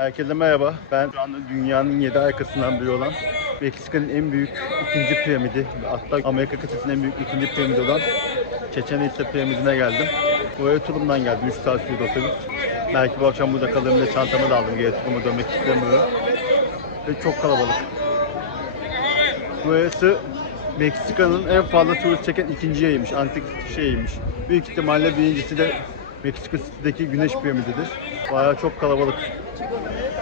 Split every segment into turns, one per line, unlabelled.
Herkese merhaba. Ben şu anda dünyanın 7 arkasından biri olan Meksika'nın en büyük ikinci piramidi, hatta Amerika kıtasının en büyük ikinci piramidi olan Çeçen İtsa piramidine geldim. Buraya Tulum'dan geldim. 3 saat sürdü otobüs. Belki bu akşam burada kalırım diye çantamı da aldım. Geri Tulum'a dönmek istemiyorum. Ve çok kalabalık. Burası Meksika'nın en fazla turist çeken ikinci yeriymiş. Antik şeyiymiş. Büyük ihtimalle birincisi de Meksika City'deki Güneş Piramididir. Bayağı çok kalabalık.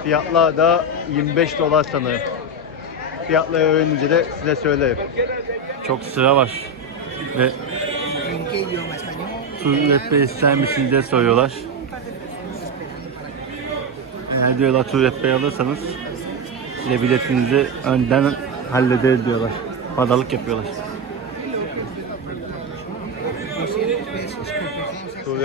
Fiyatlar da 25 dolar sanırım. Fiyatları öğrenince de size söylerim. Çok sıra var. Ve tur rehberi ister misiniz diye soruyorlar. Eğer diyorlar rehberi alırsanız size biletinizi önden hallederiz diyorlar. Padalık yapıyorlar.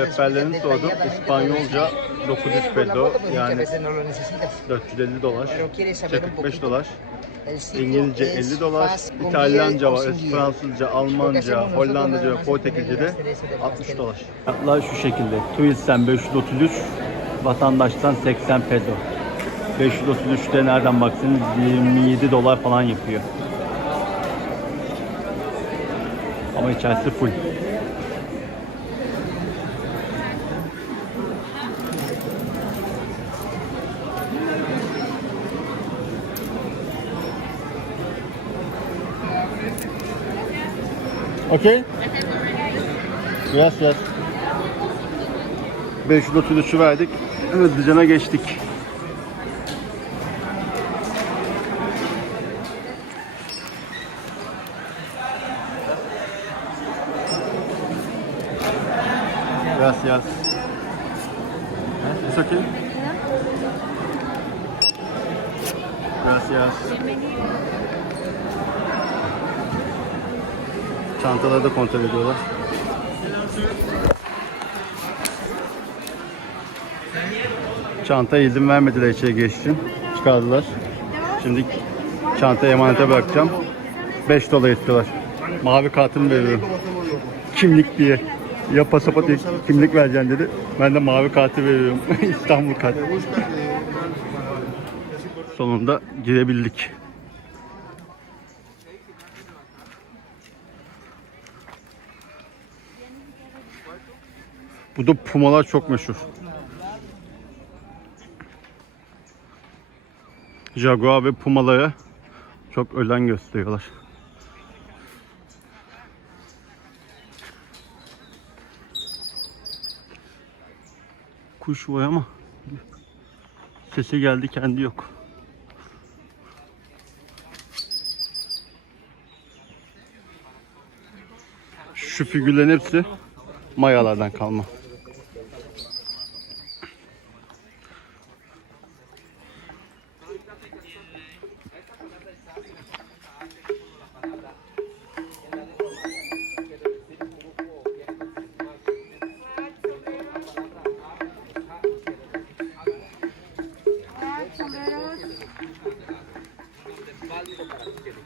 Rehberlerini sordum. İspanyolca 900 peso yani Muchas veces no lo necesitas. 450 dolar. Pero quieres saber un 45 poquito. dolar. İngilizce es 50 dolar, İtalyanca var. Fransızca, Almanca, Hollandaca, más Portekizce de el pastel ese 60 del dolar. Fiyatlar şu şekilde. Turistten 533, vatandaştan 80 peso. 533'te nereden baksanız 27 dolar falan yapıyor. Ama içerisi full. Okay? Gracias. 533'ü verdik. Hızlıcana geçtik. Gracias. ¿Es okay? Gracias. Çantaları da kontrol ediyorlar. Çantaya izin vermediler içeri geçsin. Çıkardılar. Şimdi çantayı emanete bırakacağım. 5 dolar istiyorlar. Mavi kartımı veriyorum. Kimlik diye. Ya pasaport ya kimlik vereceksin dedi. Ben de mavi kartı veriyorum. İstanbul kartı. Sonunda girebildik. Bu da pumalar çok meşhur. Jaguar ve pumalara çok özen gösteriyorlar. Kuş var ama sesi geldi kendi yok. Şu figürlerin hepsi Mayalardan kalma.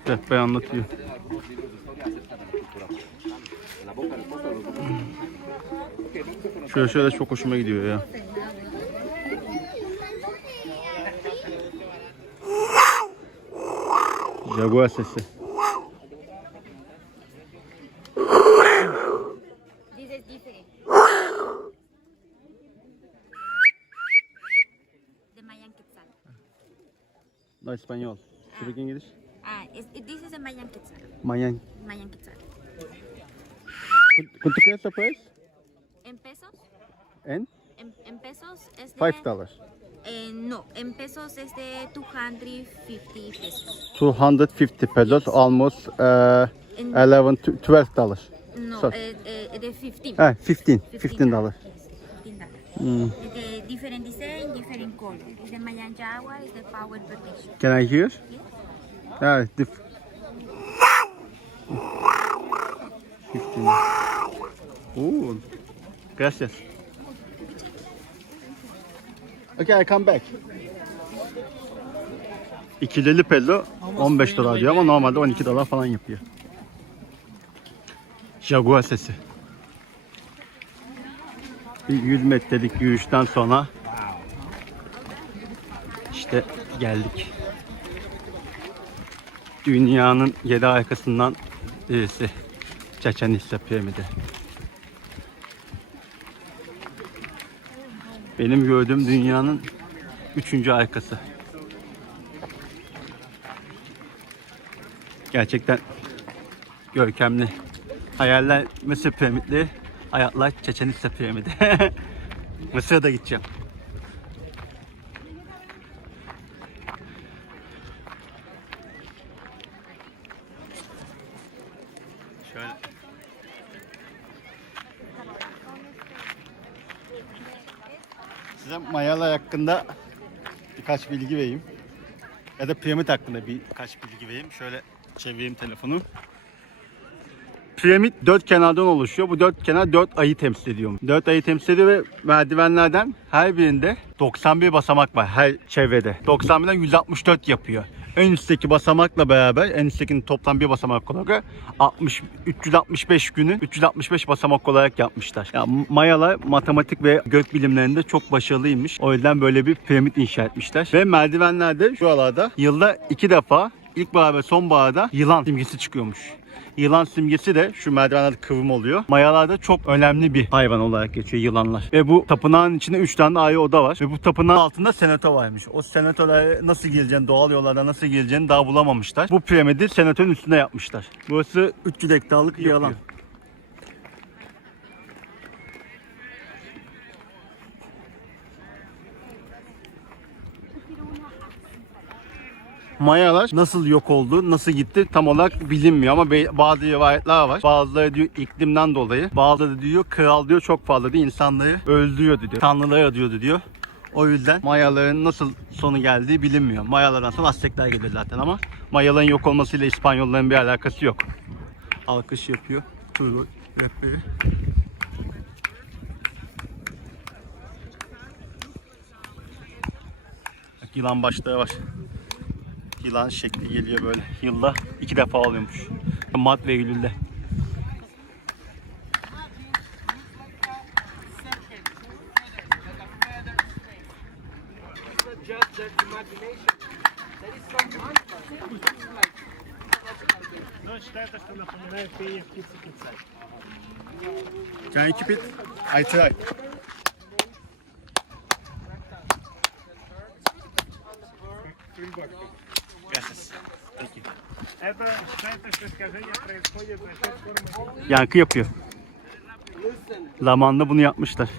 Rehber anlatıyor. Şöyle şöyle çok hoşuma gidiyor ya. Jaguar sesi.
This is the Mayan Quetzal.
Mayan. Mayan Quetzal. ¿Cuánto cuesta pues? En pesos, En?
en, en pesos es de... 5 dollars. Eh, no, en pesos es de 250 pesos.
250 pesos, almost uh, En- 11 to 12 dollars.
No, So- eh, eh, de 15.
Ah, 15, 15 dollars. Yes, 15
dollars. The different design, different color. It's the Mayan Jaguar, is the power protection.
Can I hear? Yes. Dif- 15. Ooh, gracias. Okay, I come back. İkilili peso 15 dolar diyor ama normalde 12 dolar falan yapıyor. Jaguar sesi. Bir 100 metrelik yürüyüşten sonra İşte geldik. Dünyanın yedi harikasından birisi. Çeçen İssa piramidi. Benim gördüğüm dünyanın üçüncü harikası. Gerçekten görkemli. Hayaller Mısır piramitleri, hayatlar Çeçen İssa piramidi. Mısır'a da gideceğim. Şöyle. Size Mayalar hakkında birkaç bilgi vereyim. Ya da piramit hakkında birkaç bilgi vereyim. Şöyle çevireyim telefonu. Piramit dört kenardan oluşuyor. Bu dört kenar dört ayı temsil ediyor. Dört ayı temsil ediyor ve merdivenlerden her birinde 91 basamak var her çevrede. 91'den 164 yapıyor. En üstteki basamakla beraber en üsttekinin toplam bir basamak olarak 60 365 günü 365 basamak olarak yapmışlar. Yani Mayalar matematik ve gök bilimlerinde çok başarılıymış. O yüzden böyle bir piramit inşa etmişler. Ve merdivenlerde şu alanda yılda iki defa ilkbahar ve sonbaharda yılan simgesi çıkıyormuş. Yılan simgesi de şu merdivenlerde kıvrım oluyor. Mayalarda çok önemli bir hayvan olarak geçiyor yılanlar. Ve bu tapınağın içinde 3 tane ayrı oda var. Ve bu tapınağın altında senato varmış. O senatolara nasıl gireceğini, doğal yollardan nasıl gireceğini daha bulamamışlar. Bu piramidi senatonun üstünde yapmışlar. Burası 300 hektarlık bir alan. Mayalar nasıl yok oldu, nasıl gitti tam olarak bilinmiyor ama bazı rivayetler var. Bazıları diyor iklimden dolayı, bazıları diyor kral diyor çok fazla diyor insanları öldürüyordu diyor. Tanrıları diyordu diyor. O yüzden Mayaların nasıl sonu geldiği bilinmiyor. Mayalardan sonra Aztekler geliyor zaten ama Mayaların yok olmasıyla İspanyolların bir alakası yok. Alkış yapıyor. Tur rehberi. Yılan başlığı var yılan şekli geliyor böyle. Yılda iki defa oluyormuş. Mart ve Eylül'de. Can you keep it? I try. Gracias. Yankı yapıyor. Zamanında bunu yapmışlar.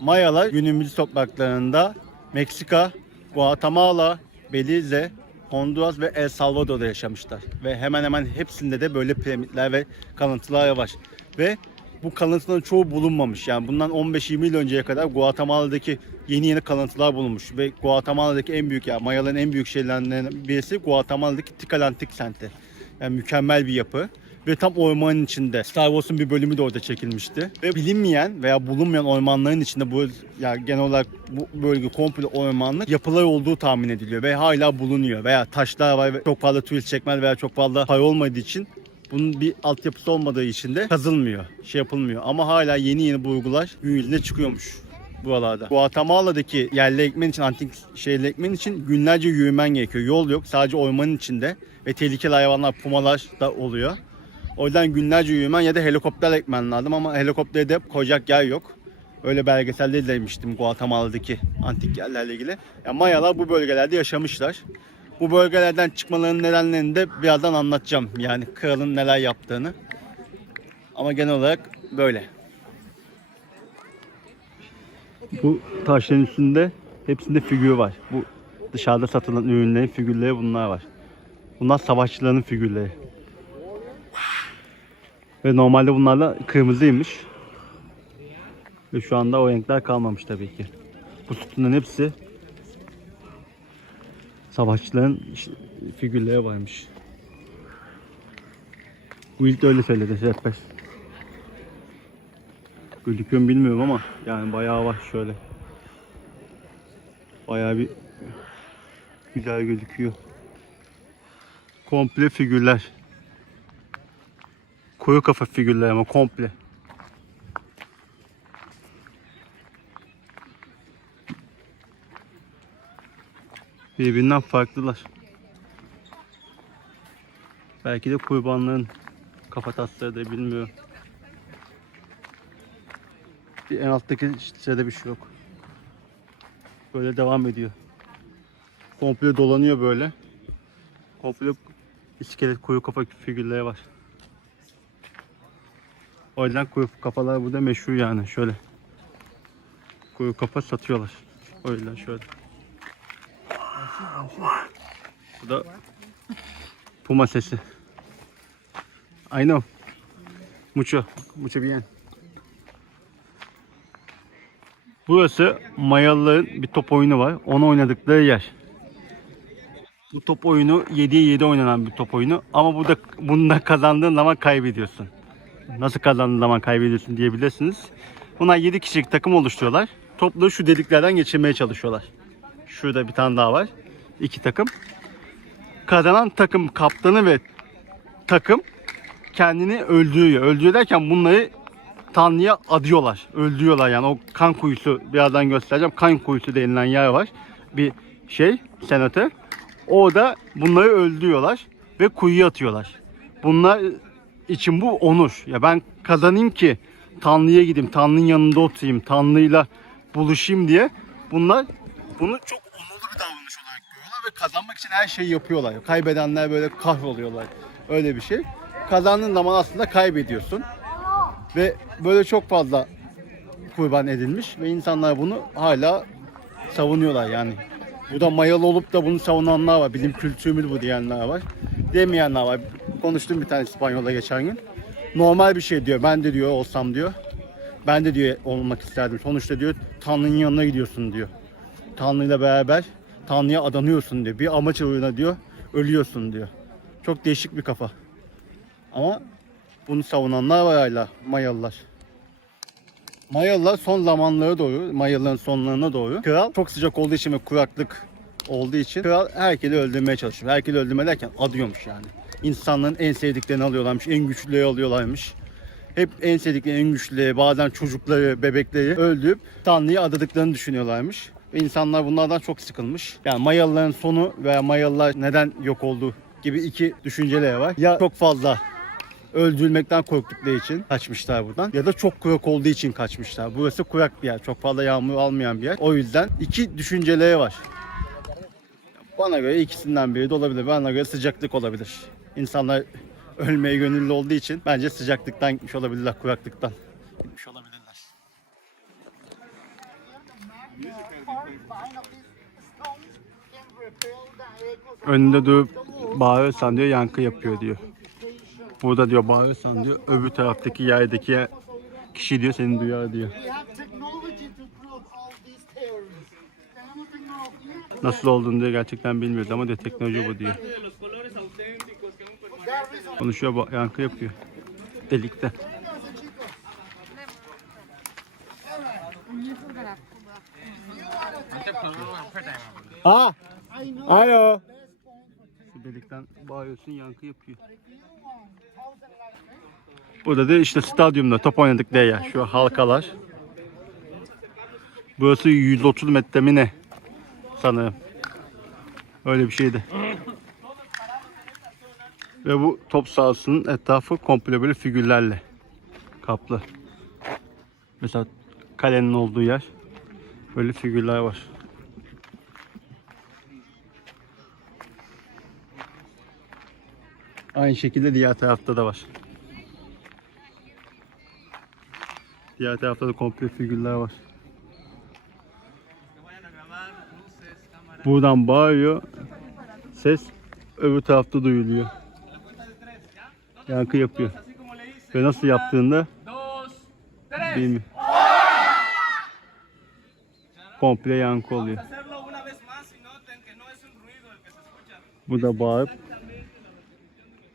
Mayalar günümüz topraklarında Meksika, Guatemala, Belize, Honduras ve El Salvador'da yaşamışlar. Ve hemen hemen hepsinde de böyle piramitler ve kalıntılar var. Ve bu kalıntıların çoğu bulunmamış. Yani bundan 15-20 yıl önceye kadar Guatemala'daki yeni yeni kalıntılar bulunmuş. Ve Guatemala'daki en büyük, yani Mayaların en büyük şeylerinden birisi Guatemala'daki Tikal Kenti. Yani mükemmel bir yapı. Ve tam ormanın içinde. Star Wars'un bir bölümü de orada çekilmişti. Ve bilinmeyen veya bulunmayan ormanların içinde bu yani genel olarak bu bölge komple ormanlık yapılar olduğu tahmin ediliyor ve hala bulunuyor. Veya taşlar var ve çok fazla turist çekmez veya çok fazla para olmadığı için bunun bir altyapısı olmadığı için de kazılmıyor, şey yapılmıyor. Ama hala yeni yeni bulgular gün yüzüne çıkıyormuş buralarda. Guatemala'daki yerli ekmen için, antik şehirli ekmen için günlerce yürümen gerekiyor. Yol yok. Sadece ormanın içinde ve tehlikeli hayvanlar, pumalar da oluyor. O yüzden günlerce yürümen ya da helikopter ekmen lazım ama helikopterde koyacak yer yok. Öyle belgeselde izlemiştim Guatemala'daki antik yerlerle ilgili. Yani Mayalar bu bölgelerde yaşamışlar. Bu bölgelerden çıkmalarının nedenlerini de birazdan anlatacağım. Yani kralın neler yaptığını. Ama genel olarak böyle. Bu taşların üstünde hepsinde figür var. Bu dışarıda satılan ürünlerin figürleri bunlar var. Bunlar savaşçıların figürleri. Ve normalde bunlar da kırmızıymış. Ve şu anda o renkler kalmamış tabii ki. Bu sütunların hepsi savaşçıların figürleri varmış. Bu ilk öyle söyledi rehber. Gözüküyor bilmiyorum ama yani bayağı var şöyle. Bayağı bir güzel gözüküyor. Komple figürler. Koyu kafa figürler ama komple. Birbirinden farklılar. Belki de kurbanların kafatasları da bilmiyorum. En alttaki sırada bir şey yok. Böyle devam ediyor. Komple dolanıyor böyle. Komple iskelet kuyu kafa figürleri var. O yüzden kuyu kafalar burada meşhur yani şöyle. Kuyu kafa satıyorlar. O yüzden şöyle. Bu da puma sesi. I know. Mucho. Mucho bien. Burası Mayalıların bir top oyunu var. Onu oynadıkları yer. Bu top oyunu 7'ye 7 oynanan bir top oyunu. Ama burada bunda kazandığın zaman kaybediyorsun. Nasıl kazandığın zaman kaybediyorsun diyebilirsiniz. Bunlar 7 kişilik takım oluşturuyorlar. Topları şu deliklerden geçirmeye çalışıyorlar. Şurada bir tane daha var. İki takım. Kazanan takım kaptanı ve takım kendini öldürüyor. Öldürüyor derken bunları Tanrı'ya adıyorlar. Öldürüyorlar yani. O kan kuyusu birazdan göstereceğim. Kan kuyusu denilen yer var. Bir şey, senatör. Orada bunları öldürüyorlar ve kuyuya atıyorlar. Bunlar için bu onur. Ya ben kazanayım ki Tanrı'ya gideyim, Tanrı'nın yanında oturayım, Tanrı'yla buluşayım diye bunlar bunu çok onurlu bir davranış olarak görüyorlar ve kazanmak için her şeyi yapıyorlar. Kaybedenler böyle kahroluyorlar. Öyle bir şey. Kazandığın zaman aslında kaybediyorsun. Ve böyle çok fazla kurban edilmiş ve insanlar bunu hala savunuyorlar yani. Burada mayalı olup da bunu savunanlar var. Bilim kültürümüz bu diyenler var. Demeyenler var. Konuştum bir tane İspanyol'la geçen gün. Normal bir şey diyor. Ben de diyor olsam diyor. Ben de diyor olmak isterdim. Sonuçta diyor Tanrı'nın yanına gidiyorsun diyor. Tanrı'yla beraber Tanrı'ya adanıyorsun diyor. Bir amaç uğruna diyor ölüyorsun diyor. Çok değişik bir kafa. Ama bunu savunanlar var hala Mayalılar. Mayalılar son zamanlara doğru, Mayalıların sonlarına doğru kral çok sıcak olduğu için ve kuraklık olduğu için kral herkesi öldürmeye çalışıyor. Herkesi öldürme derken adıyormuş yani. İnsanların en sevdiklerini alıyorlarmış, en güçlüleri alıyorlarmış. Hep en sevdikleri, en güçlüleri, bazen çocukları, bebekleri öldürüp Tanrı'ya adadıklarını düşünüyorlarmış. Ve insanlar bunlardan çok sıkılmış. Yani Mayalıların sonu veya Mayalılar neden yok oldu gibi iki düşünceleri var. Ya çok fazla öldürülmekten korktukları için kaçmışlar buradan. Ya da çok kurak olduğu için kaçmışlar. Burası kurak bir yer. Çok fazla yağmur almayan bir yer. O yüzden iki düşünceleri var. Bana göre ikisinden biri de olabilir. Bana göre sıcaklık olabilir. İnsanlar ölmeye gönüllü olduğu için bence sıcaklıktan gitmiş olabilirler, kuraklıktan gitmiş olabilirler. Önünde durup bağırırsan diyor yankı yapıyor diyor. Burada diyor bağırırsan diyor öbür taraftaki yerdeki kişi diyor seni duyar diyor. Nasıl olduğunu diyor gerçekten bilmiyoruz ama diyor teknoloji bu diyor. Konuşuyor yankı yapıyor. Delikte. Ha! Alo. Şu delikten bağırıyorsun yankı yapıyor. Burada da işte stadyumda top oynadıkları yer. Şu halkalar. Burası 130 metre mi ne? Sanırım. Öyle bir şeydi. Ve bu top sahasının etrafı komple böyle figürlerle kaplı. Mesela kalenin olduğu yer böyle figürler var. Aynı şekilde diğer tarafta da var. Diğer tarafta da komple figürler var. Buradan bağırıyor. Ses öbür tarafta duyuluyor. Yankı yapıyor. Ve nasıl yaptığında bilmiyorum. Komple yankı oluyor. Bu da bağırıp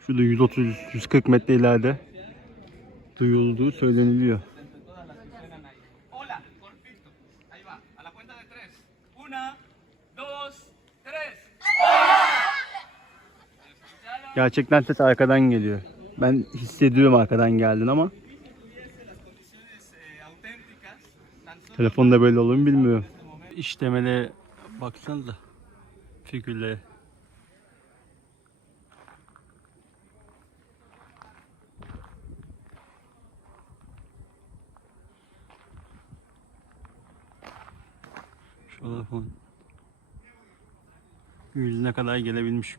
şurada 130-140 metre ileride duyulduğu söyleniliyor. Gerçekten ses arkadan geliyor. Ben hissediyorum arkadan geldin ama telefonda böyle olur mu bilmiyorum. İşlemele baksanıza. figürleri. Şurada falan. Yüzüne kadar gelebilmiş.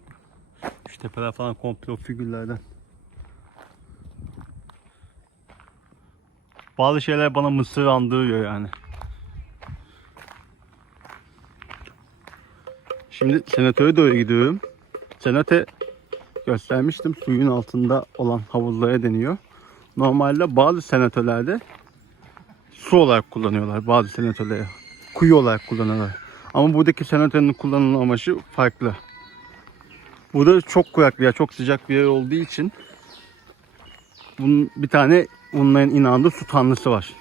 Şu tepeler falan komple o figürlerden. Bazı şeyler bana Mısır andırıyor yani. Şimdi senatöre doğru gidiyorum. Senate göstermiştim suyun altında olan havuzlara deniyor. Normalde bazı senatörlerde su olarak kullanıyorlar bazı senatörleri. Kuyu olarak kullanıyorlar. Ama buradaki senatörün kullanılma amacı farklı. Burada çok kurak bir yer, çok sıcak bir yer olduğu için bunun bir tane onların inandığı su tanrısı var.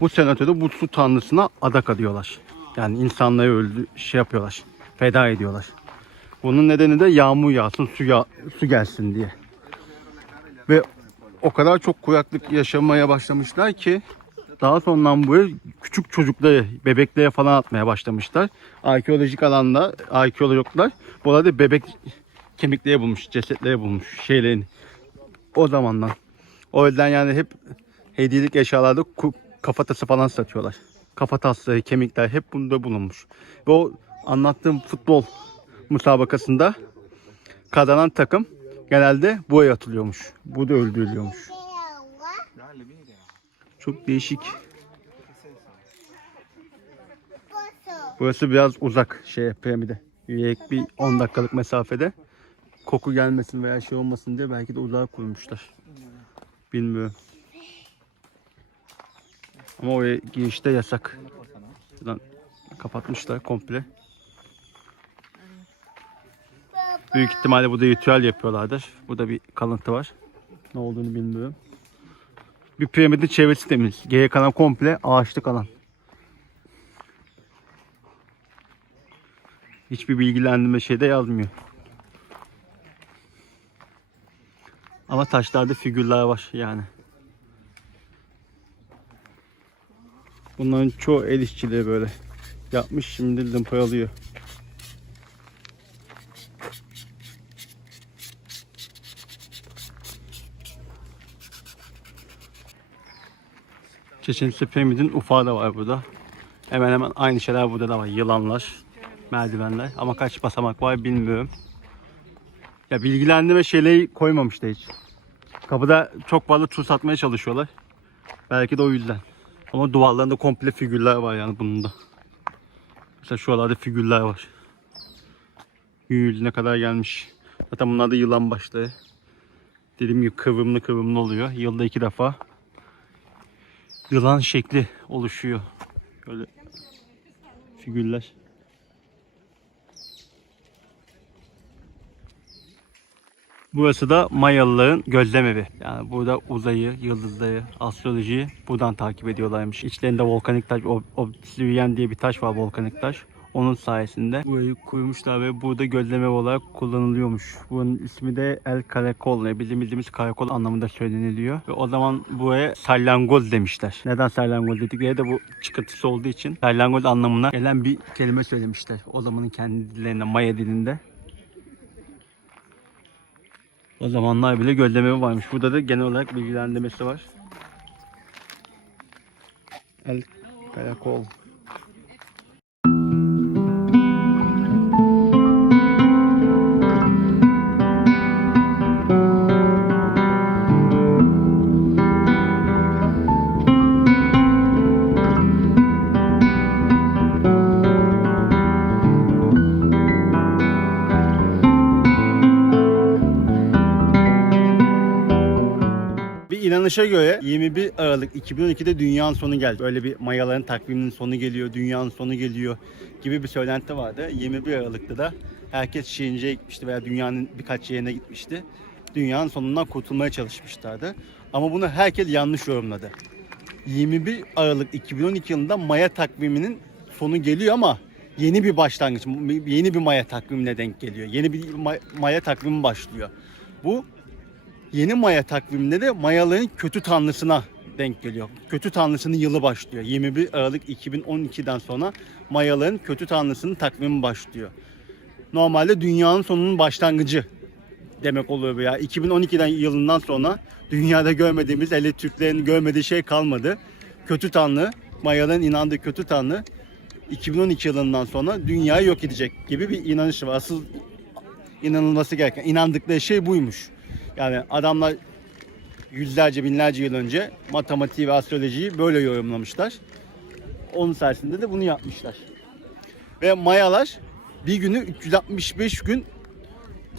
Bu senatörde bu su tanrısına adak adıyorlar. Yani insanları öldü şey yapıyorlar. Feda ediyorlar. Bunun nedeni de yağmur yağsın, su, ya, su gelsin diye. Ve o kadar çok kuraklık yaşamaya başlamışlar ki daha sonradan buraya küçük çocukları, bebeklere falan atmaya başlamışlar. Arkeolojik alanda arkeologlar bu arada bebek kemikleri bulmuş, cesetleri bulmuş şeylerin o zamandan. O yüzden yani hep hediyelik eşyalarda kafatası falan satıyorlar. Kafatasları, kemikler hep bunda bulunmuş. Ve o anlattığım futbol müsabakasında kazanan takım genelde buraya atılıyormuş. Burada öldürülüyormuş. Çok değişik. Burası biraz uzak şeye piramide. Yürüyerek bir 10 dakikalık mesafede. Koku gelmesin veya şey olmasın diye belki de uzağa koymuşlar. Bilmiyorum. Ama oraya girişte yasak. Buradan kapatmışlar komple. Büyük ihtimalle burada ritüel yapıyorlardır. Burada bir kalıntı var. Ne olduğunu bilmiyorum. Bir piramidin çevresi temiz. Geri kalan komple ağaçlık alan. Hiçbir bilgilendirme şeyde yazmıyor. Ama taşlarda figürler var yani. Bunların çoğu el işçiliği böyle. Yapmış şimdi zımparalıyor. Çeçenisi piramidin ufağı da var burada. Hemen hemen aynı şeyler burada da var. Yılanlar, merdivenler. Ama kaç basamak var bilmiyorum. Ya bilgilendirme şeyleri koymamıştı hiç. Kapıda çok fazla tur satmaya çalışıyorlar. Belki de o yüzden. Ama duvarlarında komple figürler var yani bunun da. Mesela şuralarda figürler var. Yüzüne kadar gelmiş. Zaten bunlar da yılan başları. Dediğim gibi kıvrımlı kıvrımlı oluyor. Yılda iki defa yılan şekli oluşuyor. Şöyle figürler. Burası da Mayalıların gözlem evi. Yani burada uzayı, yıldızları, astrolojiyi buradan takip ediyorlarmış. İçlerinde volkanik taş, ob- obsidiyen diye bir taş var volkanik taş. Onun sayesinde burayı kurmuşlar ve burada gözlem evi olarak kullanılıyormuş. Bunun ismi de El Karakol. Ne bizim bildiğimiz karakol anlamında söyleniliyor. Ve o zaman buraya salyangoz demişler. Neden salyangoz dedikleri de bu çıkıntısı olduğu için salyangoz anlamına gelen bir kelime söylemişler. O zamanın kendi dillerinde, Maya dilinde. O zamanlar bile gözleme varmış. Burada da genel olarak bilgilendirmesi var. El Karakol. İnanışa göre 21 Aralık 2012'de dünyanın sonu geldi. Böyle bir Mayaların takviminin sonu geliyor, dünyanın sonu geliyor gibi bir söylenti vardı. 21 Aralık'ta da herkes Şirince'ye gitmişti veya dünyanın birkaç yerine gitmişti. Dünyanın sonundan kurtulmaya çalışmışlardı. Ama bunu herkes yanlış yorumladı. 21 Aralık 2012 yılında Maya takviminin sonu geliyor ama yeni bir başlangıç, yeni bir Maya takvimine denk geliyor. Yeni bir Ma- Maya takvimi başlıyor. Bu Yeni Maya takviminde de Mayaların kötü tanrısına denk geliyor. Kötü tanrısının yılı başlıyor. 21 Aralık 2012'den sonra Mayaların kötü tanrısının takvimi başlıyor. normalde dünyanın sonunun başlangıcı demek oluyor bu ya. 2012'den yılından sonra dünyada görmediğimiz, hele Türklerin görmediği şey kalmadı. Kötü Tanrı, Mayaların inandığı kötü Tanrı 2012 yılından sonra dünyayı yok edecek gibi bir inanış var. Asıl inanılması gereken, inandıkları şey buymuş. Yani adamlar yüzlerce binlerce yıl önce matematiği ve astrolojiyi böyle yorumlamışlar. Onun sayesinde de bunu yapmışlar. Ve Mayalar bir günü 365 gün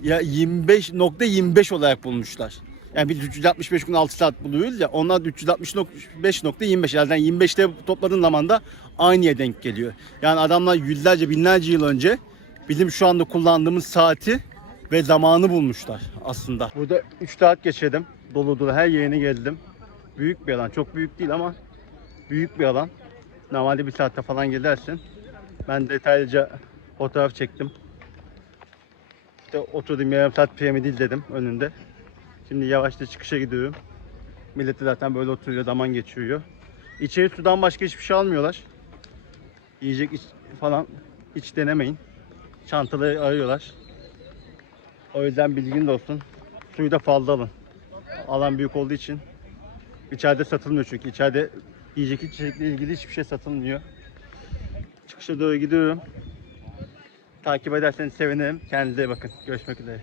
ya 25.25 olarak bulmuşlar. Yani biz 365 gün 6 saat buluyoruz ya onlar da 365.25 yani 25'te topladığın zaman da aynıya denk geliyor. Yani adamlar yüzlerce binlerce yıl önce bizim şu anda kullandığımız saati ve zamanı bulmuşlar aslında. Burada 3 saat geçirdim. Dolu dolu her yerini gezdim. Büyük bir alan. Çok büyük değil ama büyük bir alan. Normalde bir saatte falan gezersin. Ben detaylıca fotoğraf çektim. İşte oturdum yarım saat piramidi izledim önünde. Şimdi yavaşça çıkışa gidiyorum. Millet de zaten böyle oturuyor, zaman geçiyor. İçeri sudan başka hiçbir şey almıyorlar. Yiyecek iç falan hiç denemeyin. Çantaları arıyorlar. O yüzden bilgin de olsun. Suyu da fazla alın. Alan büyük olduğu için. İçeride satılmıyor çünkü. İçeride yiyecek içecekle ilgili hiçbir şey satılmıyor. Çıkışa doğru gidiyorum. Takip ederseniz sevinirim. Kendinize bakın. Görüşmek üzere.